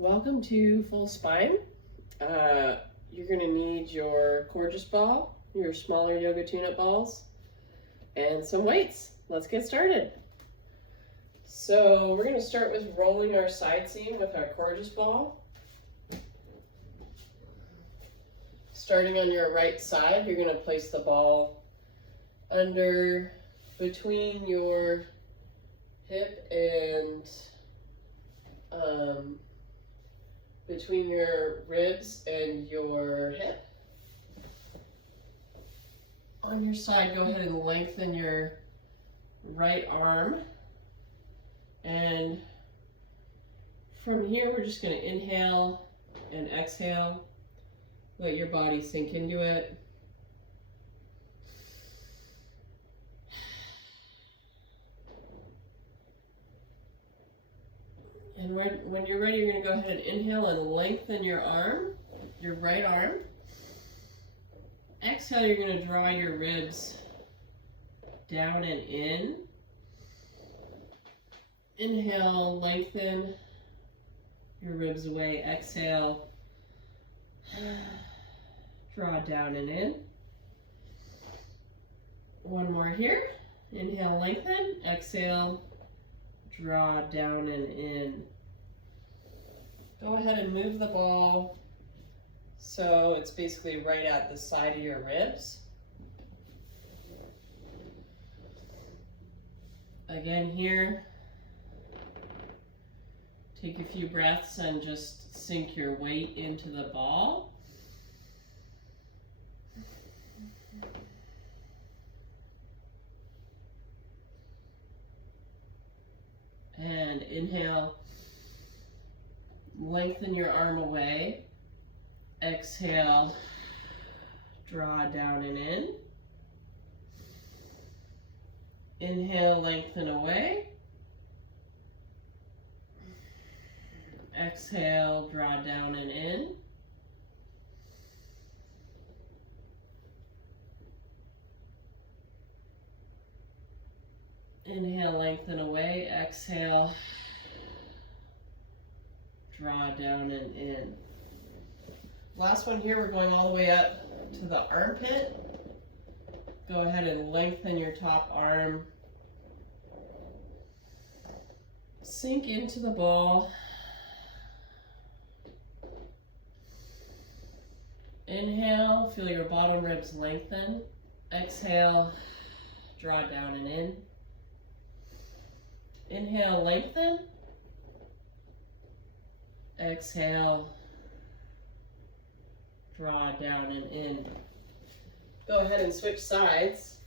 Welcome to Full Spine. You're going to need your Coregeous ball, your smaller yoga tune-up balls, and some weights. Let's get started. So we're going to start with rolling our side seam with our Coregeous ball. Starting on your right side, you're going to place the ball under between your hip and between your ribs and your hip. On your side, go ahead and lengthen your right arm. And from here, we're just going to inhale and exhale. Let your body sink into it. And when you're ready, you're going to go ahead and inhale and lengthen your arm, your right arm. Exhale, you're going to draw your ribs down and in. Inhale, lengthen your ribs away. Exhale, draw down and in. One more here. Inhale, lengthen. Exhale, draw down and in. Go ahead and move the ball so it's basically right at the side of your ribs. Again here, take a few breaths and just sink your weight into the ball. And inhale, lengthen your arm away. Exhale, draw down and in. Inhale, lengthen away. Exhale, draw down and in. Inhale, lengthen away. Exhale, draw down and in. Last one here, we're going all the way up to the armpit. Go ahead and lengthen your top arm. Sink into the ball. Inhale, feel your bottom ribs lengthen. Exhale, draw down and in. Inhale, lengthen. Exhale, draw down and in. Go ahead and switch sides.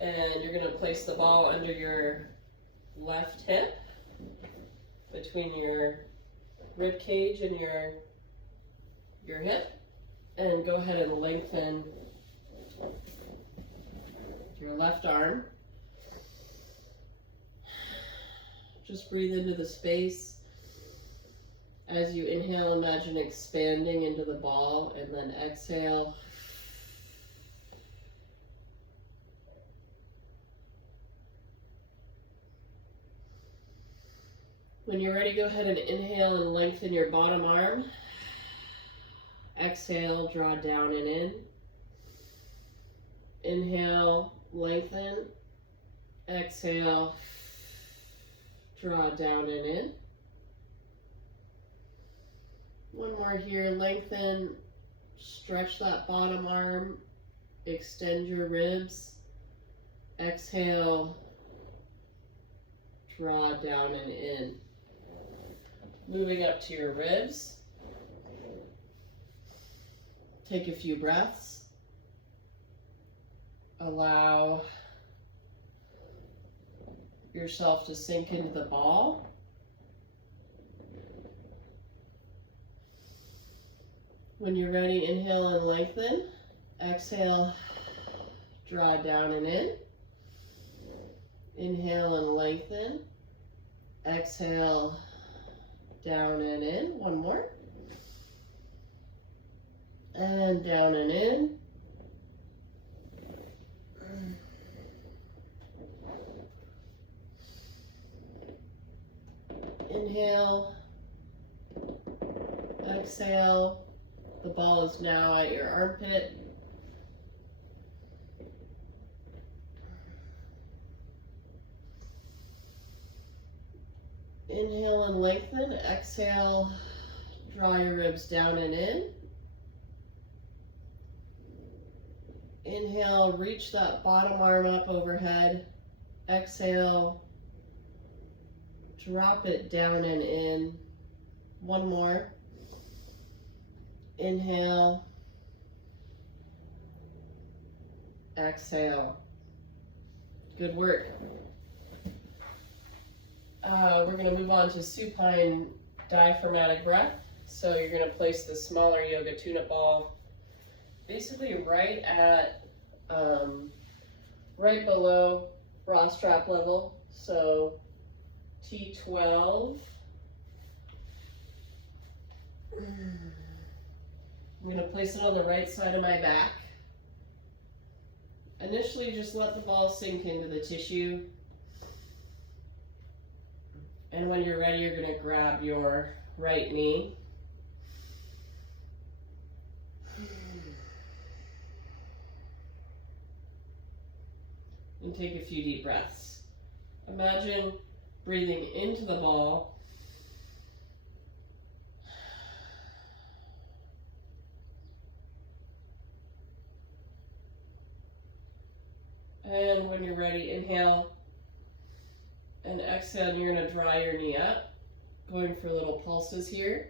And you're going to place the ball under your left hip, between your rib cage and your hip. And go ahead and lengthen your left arm. Just breathe into the space. As you inhale, imagine expanding into the ball, and then exhale. When you're ready, go ahead and inhale and lengthen your bottom arm. Exhale, draw down and in. Inhale, lengthen. Exhale, draw down and in. One more here, lengthen, stretch that bottom arm, extend your ribs. Exhale, draw down and in. Moving up to your ribs. Take a few breaths. Allow yourself to sink into the ball. When you're ready, inhale and lengthen. Exhale, draw down and in. Inhale and lengthen. Exhale, down and in. One more. And down and in. Inhale, exhale. The ball is now at your armpit. Inhale and lengthen. Exhale, draw your ribs down and in. Inhale, reach that bottom arm up overhead. Exhale, drop it down and in. One more. Inhale. Exhale. Good work. We're going to move on to supine diaphragmatic breath. So you're going to place the smaller yoga tune-up ball basically right at, right below bra strap level. So T12. I'm going to place it on the right side of my back. Initially, just let the ball sink into the tissue. And when you're ready, you're going to grab your right knee. And take a few deep breaths. Imagine breathing into the ball. And when you're ready, inhale and exhale, and you're going to draw your knee up, going for little pulses here.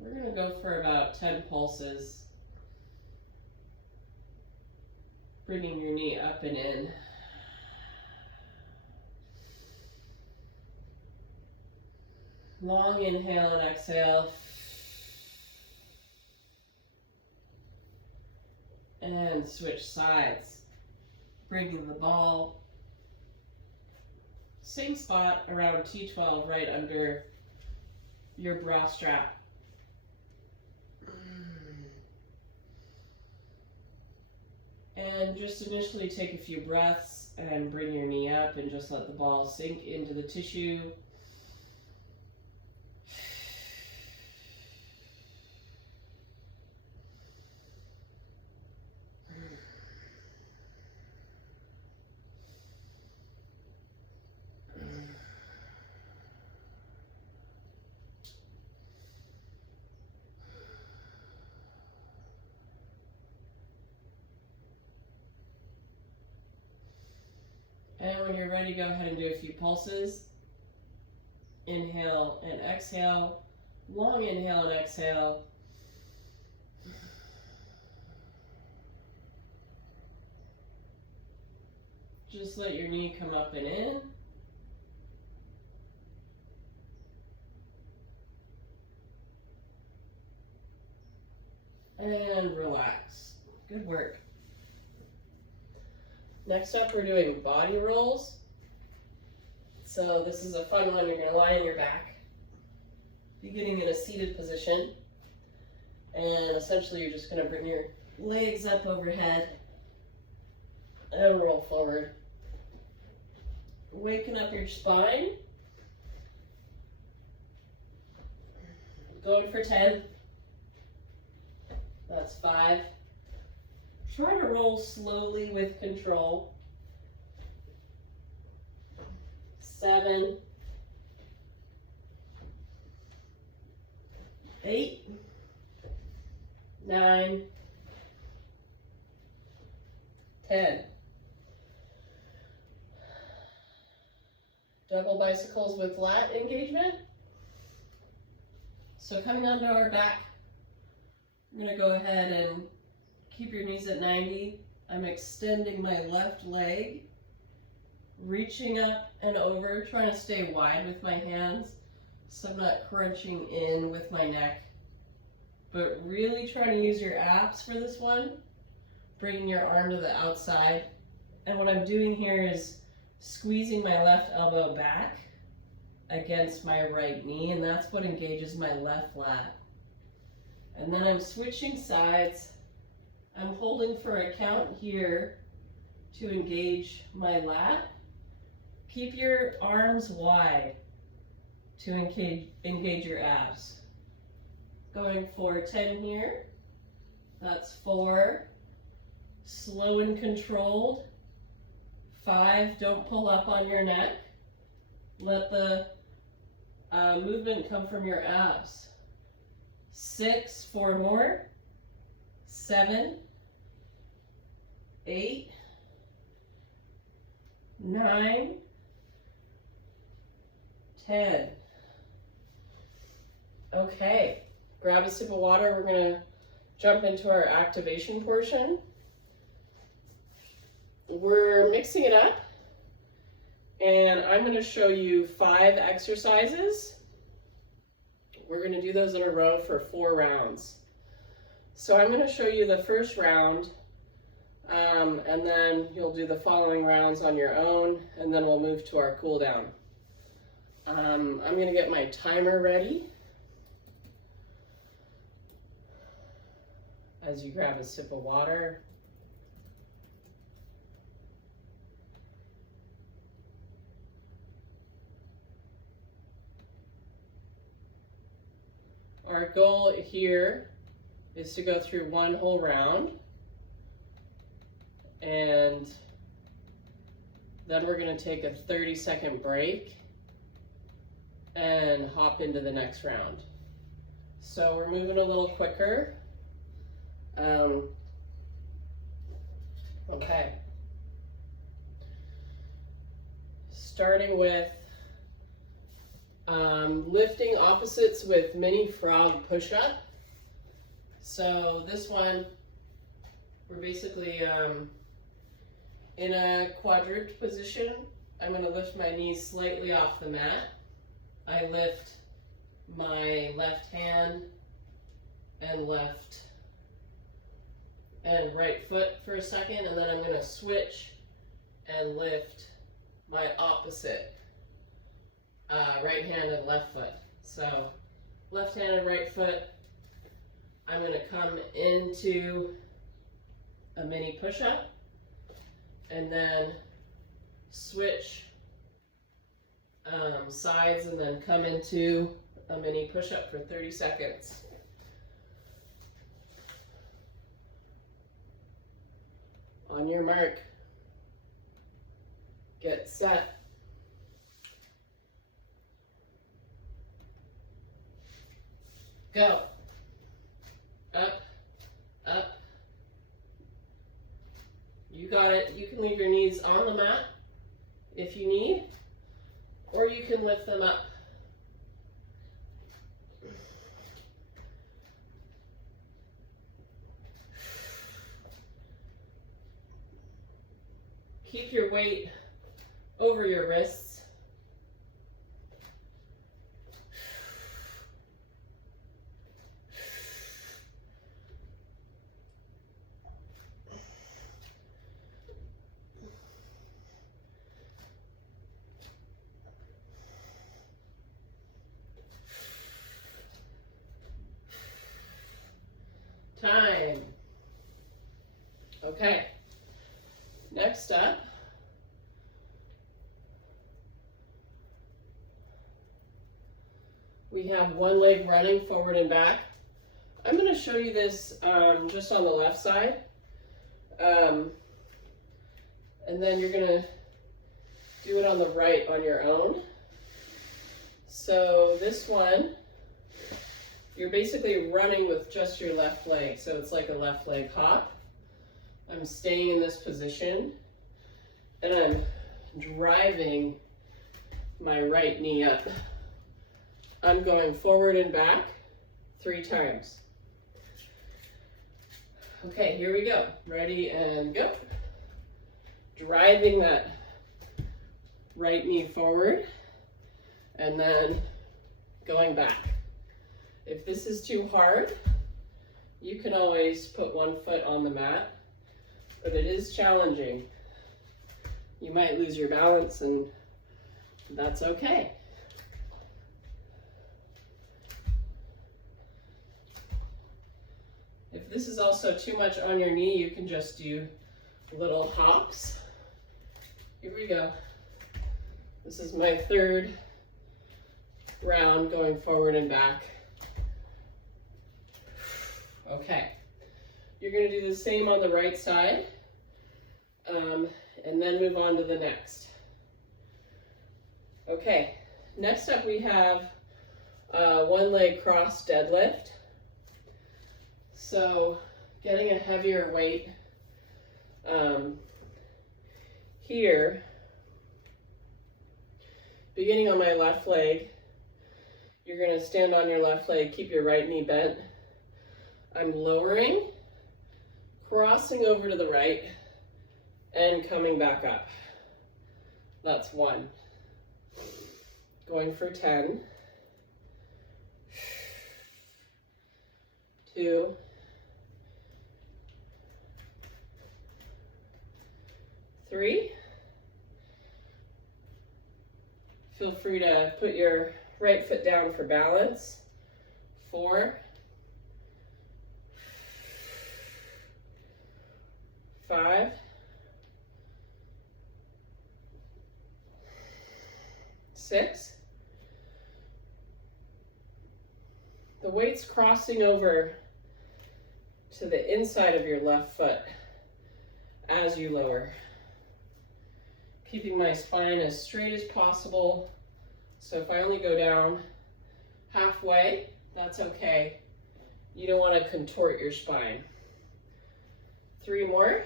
We're going to go for about 10 pulses, bringing your knee up and in. Long inhale and exhale. And switch sides. Bringing the ball. Same spot around T12 right under your bra strap. And just initially take a few breaths and bring your knee up and just let the ball sink into the tissue. And when you're ready, go ahead and do a few pulses. Inhale and exhale. Long inhale and exhale. Just let your knee come up and in. And relax. Good work. Next up, we're doing body rolls. So this is a fun one. You're going to lie on your back, beginning in a seated position. And essentially, you're just going to bring your legs up overhead and roll forward. Waking up your spine. Going for 10. That's 5. Try to roll slowly with control. 7. 8. 9. 10. Double bicycles with lat engagement. So coming onto our back, I'm going to go ahead and keep your knees at 90. I'm extending my left leg, reaching up and over, trying to stay wide with my hands so I'm not crunching in with my neck. But really trying to use your abs for this one, bringing your arm to the outside. And what I'm doing here is squeezing my left elbow back against my right knee, and that's what engages my left lat. And then I'm switching sides, I'm holding for a count here to engage my lat. Keep your arms wide to engage your abs. Going for 10 here. That's 4. Slow and controlled. 5, don't pull up on your neck. Let the movement come from your abs. 6, 4 more. 7, 8, 9, 10. Okay, grab a sip of water. We're going to jump into our activation portion. We're mixing it up, and I'm going to show you 5 exercises. We're going to do those in a row for 4 rounds. So I'm going to show you the first round, and then you'll do the following rounds on your own, and then we'll move to our cool down. I'm going to get my timer ready as you grab a sip of water. Our goal here is to go through 1 whole round, and then we're going to take a 30-second break and hop into the next round. So we're moving a little quicker. Okay. Starting with lifting opposites with mini frog push-up. So this one, we're basically in a quadruped position. I'm going to lift my knees slightly off the mat. I lift my left hand and left and right foot for a second, and then I'm going to switch and lift my opposite right hand and left foot. So left hand and right foot. I'm going to come into a mini push-up and then switch sides and then come into a mini push-up for 30 seconds. On your mark, get set. Go. Up, up. You got it. You can leave your knees on the mat if you need, or you can lift them up. Keep your weight over your wrists. Time. Okay. Next up, we have one leg running forward and back. I'm going to show you this just on the left side. And then you're going to do it on the right on your own. So this one, you're basically running with just your left leg. So it's like a left leg hop. I'm staying in this position and I'm driving my right knee up. I'm going forward and back 3 times. Okay, here we go. Ready and go. Driving that right knee forward and then going back. If this is too hard, you can always put one foot on the mat, but it is challenging. You might lose your balance, and that's okay. If this is also too much on your knee, you can just do little hops. Here we go. This is my third round going forward and back. Okay, you're going to do the same on the right side, and then move on to the next. Okay, next up we have one leg cross deadlift. So getting a heavier weight here, beginning on my left leg, you're going to stand on your left leg, keep your right knee bent. I'm lowering, crossing over to the right, and coming back up. That's 1. Going for 10. 2. 3. Feel free to put your right foot down for balance. 4. 5. 6. The weight's crossing over to the inside of your left foot as you lower. Keeping my spine as straight as possible. So if I only go down halfway, that's okay. You don't want to contort your spine. 3 more.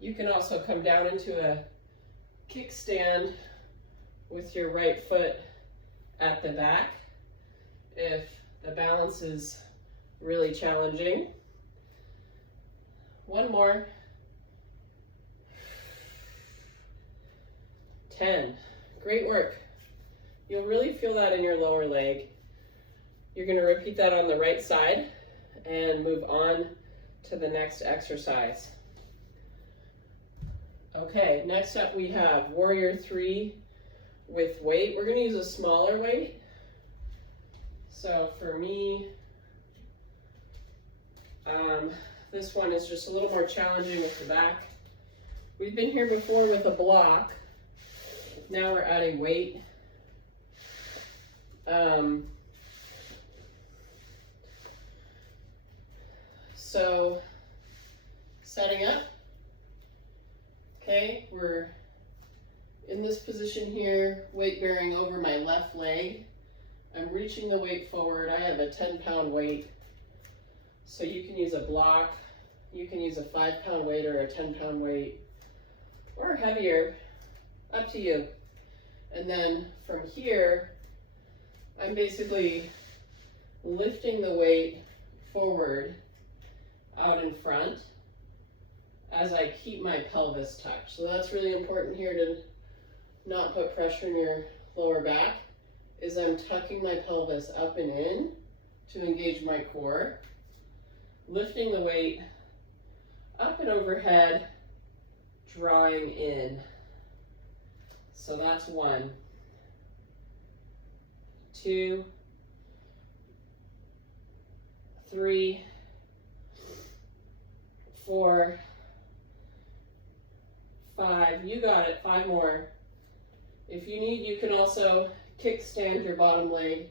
You can also come down into a kickstand with your right foot at the back if the balance is really challenging. 1 more. 10. Great work. You'll really feel that in your lower leg. You're going to repeat that on the right side and move on to the next exercise. Okay, next up we have Warrior 3 with weight. We're going to use a smaller weight. So for me, this one is just a little more challenging with the back. We've been here before with a block. Now we're adding weight. So setting up. Okay, we're in this position here, weight bearing over my left leg. I'm reaching the weight forward. I have a 10-pound weight. So you can use a block, you can use a 5-pound weight or a 10-pound weight, or heavier, up to you. And then from here, I'm basically lifting the weight forward out in front as I keep my pelvis tucked. So that's really important here to not put pressure in your lower back, is I'm tucking my pelvis up and in to engage my core, lifting the weight up and overhead, drawing in. So that's 1, 2, 3, 4, 5. You got it. 5 more. If you need, you can also kickstand your bottom leg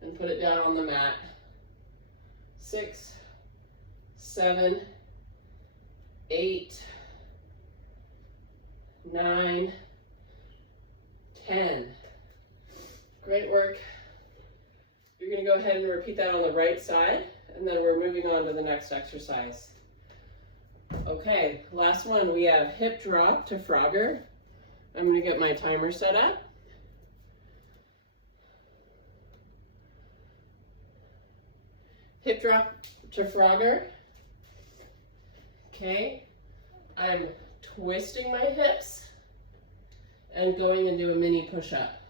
and put it down on the mat. 6, 7, 8, 9, 10. Great work. You're going to go ahead and repeat that on the right side, and then we're moving on to the next exercise. Okay, last one, we have hip drop to Frogger. I'm going to get my timer set up. Hip drop to Frogger. Okay, I'm twisting my hips and going into a mini push-up.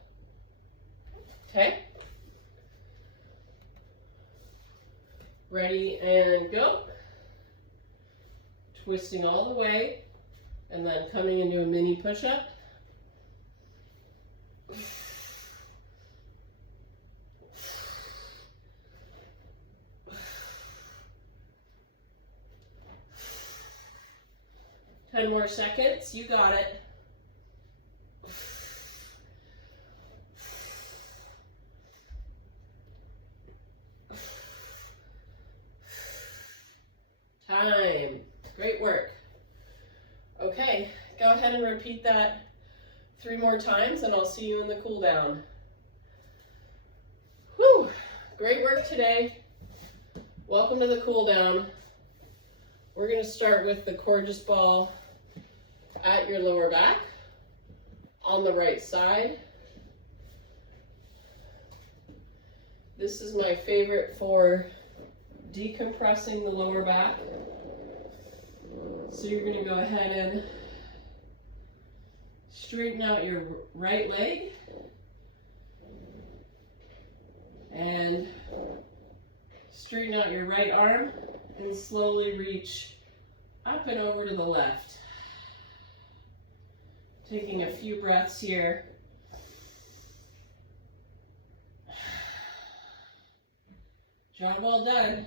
Okay, ready and go. Twisting all the way and then coming into a mini push-up. 10 more seconds. You got it. Time. Great work. Okay, go ahead and repeat that 3 more times and I'll see you in the cool down. Whew, great work today. Welcome to the cool down. We're going to start with the Coregeous ball at your lower back on the right side. This is my favorite for decompressing the lower back. So you're going to go ahead and straighten out your right leg and straighten out your right arm and slowly reach up and over to the left. Taking a few breaths here. Job well done.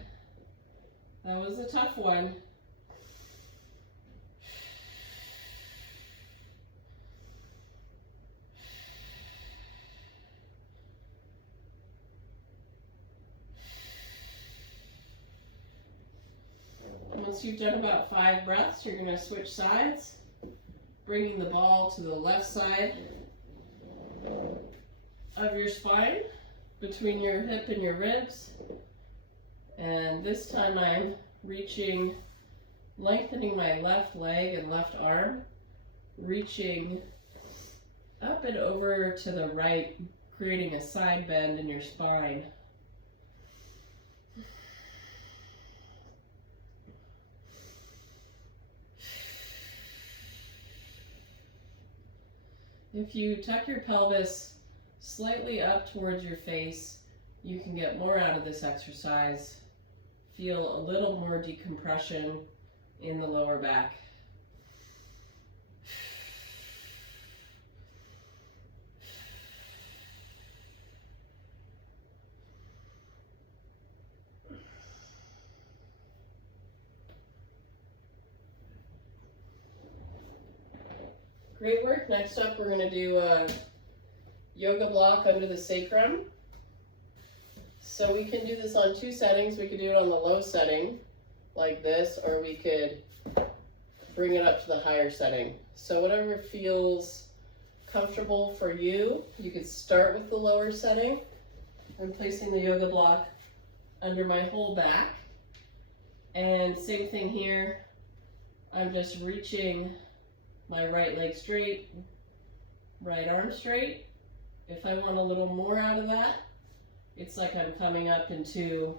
That was a tough one. Once you've done about 5 breaths, you're going to switch sides, bringing the ball to the left side of your spine, between your hip and your ribs. And this time I'm lengthening my left leg and left arm, reaching up and over to the right, creating a side bend in your spine. If you tuck your pelvis slightly up towards your face, you can get more out of this exercise. Feel a little more decompression in the lower back. Great work. Next up, we're going to do a yoga block under the sacrum. So we can do this on 2 settings. We could do it on the low setting, like this, or we could bring it up to the higher setting. So whatever feels comfortable for you, you could start with the lower setting. I'm placing the yoga block under my whole back. And same thing here. I'm just reaching my right leg straight, right arm straight. If I want a little more out of that, it's like I'm coming up into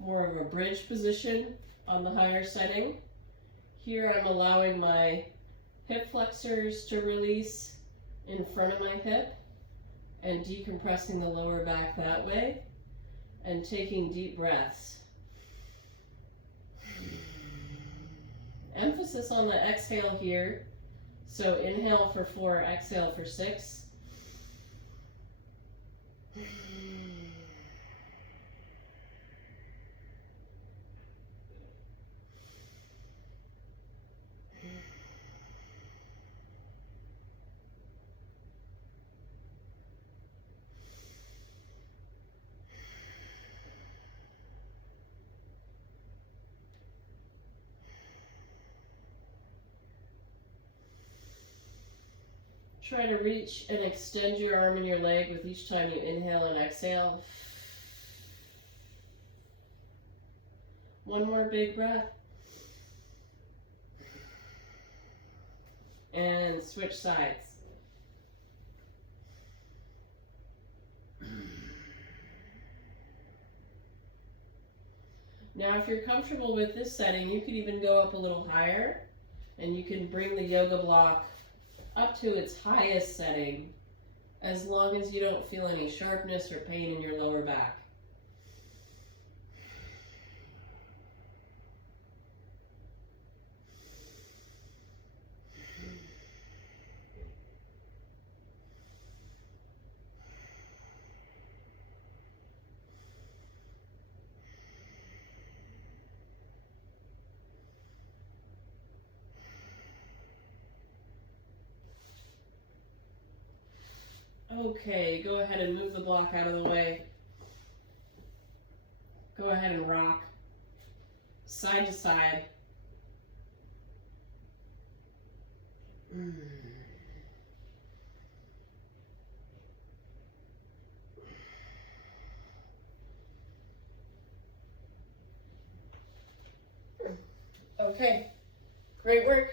more of a bridge position on the higher setting. Here I'm allowing my hip flexors to release in front of my hip and decompressing the lower back that way and taking deep breaths. Emphasis on the exhale here. So inhale for 4, exhale for 6. Try to reach and extend your arm and your leg with each time you inhale and exhale. One more big breath. And switch sides. Now, if you're comfortable with this setting, you could even go up a little higher, and you can bring the yoga block up to its highest setting, as long as you don't feel any sharpness or pain in your lower back. Okay, go ahead and move the block out of the way. Go ahead and rock side to side. Okay, great work.